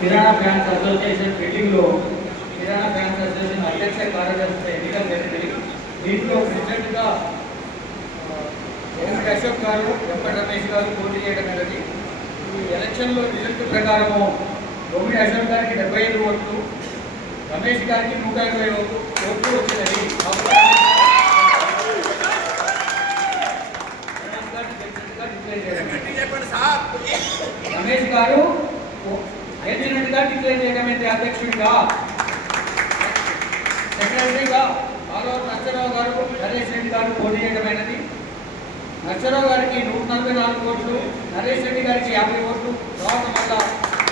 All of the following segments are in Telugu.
కిరాణా బ్రాంచ్ అసోసియేషన్ మీటింగ్లో కిరాణా బ్రాంచ్ అసోసియేషన్ అధ్యక్ష కార్యదర్శి ఎన్నికలు జరిగింది. దీంట్లో ప్రెసిడెంట్గా ఎన్ అశోక్ గారు, వెంకట రమేష్ గారు పోటీ చేయడం అనేది. ఈ ఎలక్షన్లో రిజల్ట్ ప్రకారము గోమిడి అశోక్ గారికి 75 ఓట్లు, రమేష్ గారికి 120 ఓట్లు వచ్చినది. రమేష్ గారు ప్రెసిడెంట్గా డిక్లేర్ చేయడమైతే అధ్యక్షుడిగా, సెక్రటరీగా ఆలూరు నర్సరావు గారు, నరేష్ రెడ్డి గారు పోటీ చేయడమైనది. నర్సరావు గారికి 144 ఓట్లు, నరేష్ రెడ్డి గారికి 50 ఓట్లు. తర్వాత మళ్ళా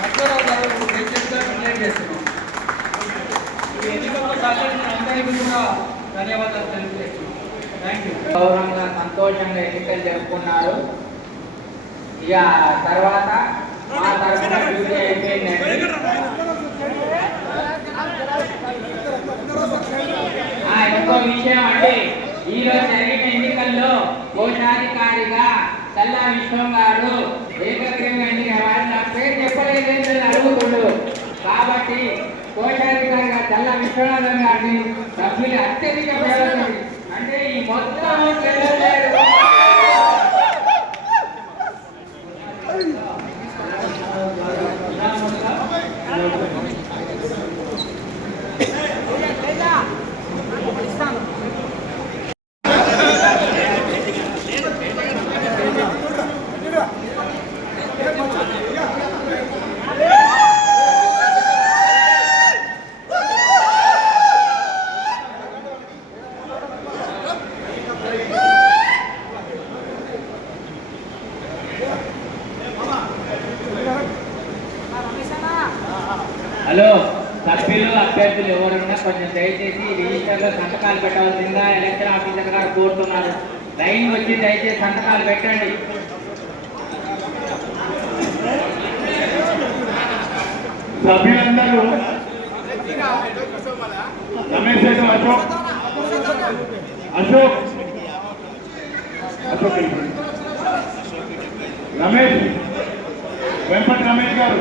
నర్సరావు గారు ప్రెసిడెంట్గా డిక్లేర్ చేస్తున్నాం. ఈ ఎన్నికల్లో సహకరించిన అందరికీ కూడా ధన్యవాదాలు తెలియజేస్తున్నాం. Thank you. గౌరవంగా సంతోషంగా ఎన్నికలు జరుపుకున్నారు. ఇక తర్వాత మా తరఫున డ్యూటీ అయిపోయిందండి. ఇంకో విషయం అంటే ఈరోజు జరిగిన ఎన్నికల్లో కోశాధికారిగా చల్లా విశ్వం గారు ఏకగ్రీవంగా ఎన్నికయ్యారు. నా పేరు చెప్పలేదని అడుగుతుండు. కాబట్టి కోశాధికారిగా చల్లా విశ్వనాథం గారిని సభ్యులు అత్యధిక పేరు అంటే ఈ మొత్తం హలో సభ్యులు అభ్యర్థులు ఎవరున్నా కొంచెం దయచేసి రిజిస్టర్లో సంతకాలు పెట్టవలసిందిగా ఎలక్షన్ ఆఫీసర్ గారు కోరుతున్నారు. లైన్ వచ్చి దయచేసి సంతకాలు పెట్టండి. సభ్యులందరూ రమేష్ అశోక్ రమేష్ వెంకట రమేష్ గారు,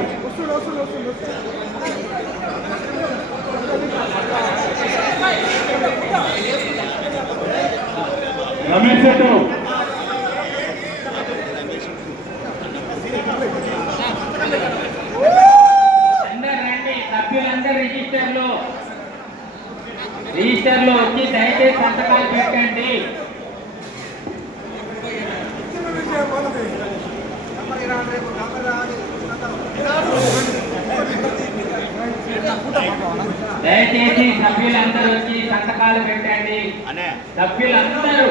రమేష్ చెట్టు, సభ్యులందరూ రిజిస్టర్లో వచ్చి దయచేసి సంతకాలు పెట్టండి. దయచేసి సభ్యులందరూ వచ్చి సంతకాలు పెట్టండి. సభ్యులందరూ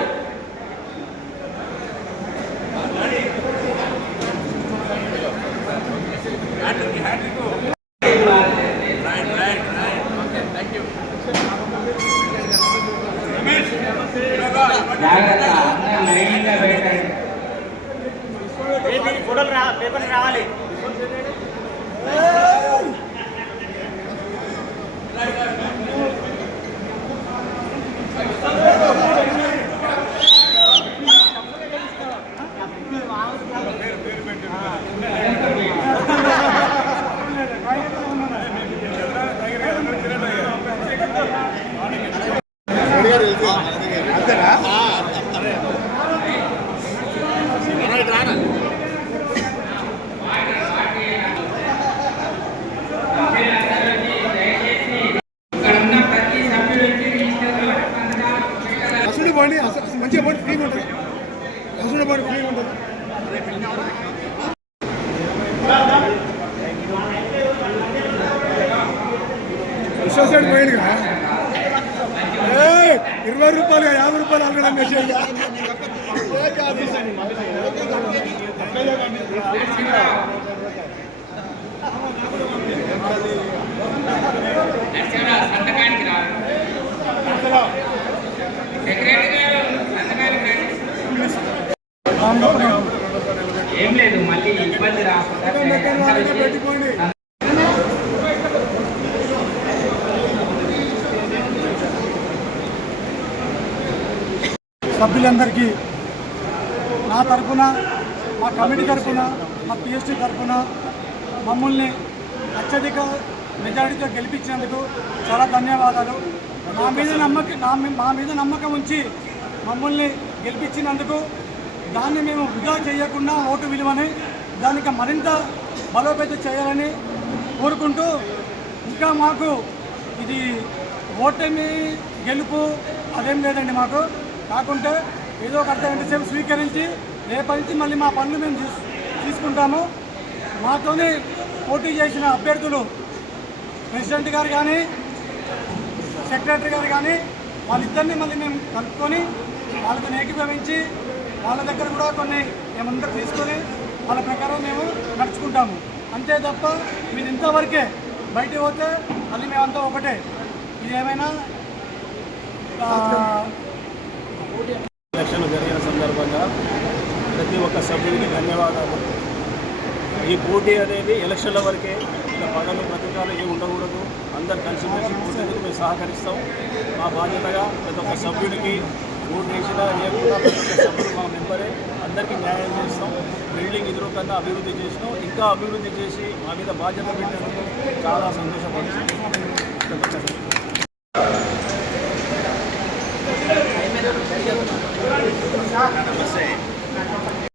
జాగ్రత్త, అందరూ లైన్గా పెట్టండి. పేపర్ రావాలి. మంచిగా బండి ఫ్రీగా ఉంటుంది. అసలు బండి ఫ్రీగా ఉంటుంది. విశ్వాసాడు పోయింది కదా, 20 రూపాయలు 50 రూపాయలు అక్కడ మెసేజ్ ఏం లేదు, మళ్ళీ ఇబ్బంది రాకుండా సభ్యులందరికీ నా తరఫున మా కమిటీ తరఫున మా పిఎస్టీ తరఫున మమ్మల్ని అత్యధిక మెజారిటీతో గెలిపించినందుకు చాలా ధన్యవాదాలు. మా మీద నమ్మకం ఉంచి మమ్మల్ని గెలిపించినందుకు దాన్ని మేము వృధా చేయకుండా ఓటు విలువని దానికి మరింత బలోపేతం చేయాలని కోరుకుంటూ, ఇంకా మాకు ఇది ఓటమి గెలుపు అదేం లేదండి. మాకు కాకుంటే ఏదో ఒక అర్థం స్వీకరించి రేపటి నుంచి మళ్ళీ మా పనులు మేము తీసుకుంటాము. మాతోనే పోటీ చేసిన అభ్యర్థులు ప్రెసిడెంట్ గారు కానీ సెక్రటరీ గారు కానీ వాళ్ళిద్దరిని మళ్ళీ మేము కలుపుకొని వాళ్ళతో ఏకీభవించి వాళ్ళ దగ్గర కూడా కొన్ని ఏమంతా తీసుకొని వాళ్ళ ప్రకారం మేము నడుచుకుంటాము. అంతే తప్ప మీరు ఇంతవరకే బయటకు పోతే మళ్ళీ మేమంతా ఒకటే. ఇది ఏమైనా ఎలక్షన్ జరిగిన సందర్భంగా ప్రతి ఒక్క సభ్యుడికి ధన్యవాదాలు. ఈ పోటీ అనేది ఎలక్షన్ల వరకే, ఇలా పగలు పథకాలు ఏమి ఉండకూడదు. అందరు కలిసిమెలిసి పోటీలకు మేము సహకరిస్తాం. మా బాధ్యతగా ప్రతి ఒక్క సభ్యుడికి ఓటు వేసినా లేకుండా ప్రతి ఒక్క సభ్యుడు మా మెంబరే, అందరికీ న్యాయం చేస్తాం. బిల్డింగ్ ఎదురు కన్నా అభివృద్ధి చేసినాం. ఇంకా అభివృద్ధి చేసి మా మీద బాధ్యత పెట్టినందుకు చాలా సంతోషపడుతున్నాం.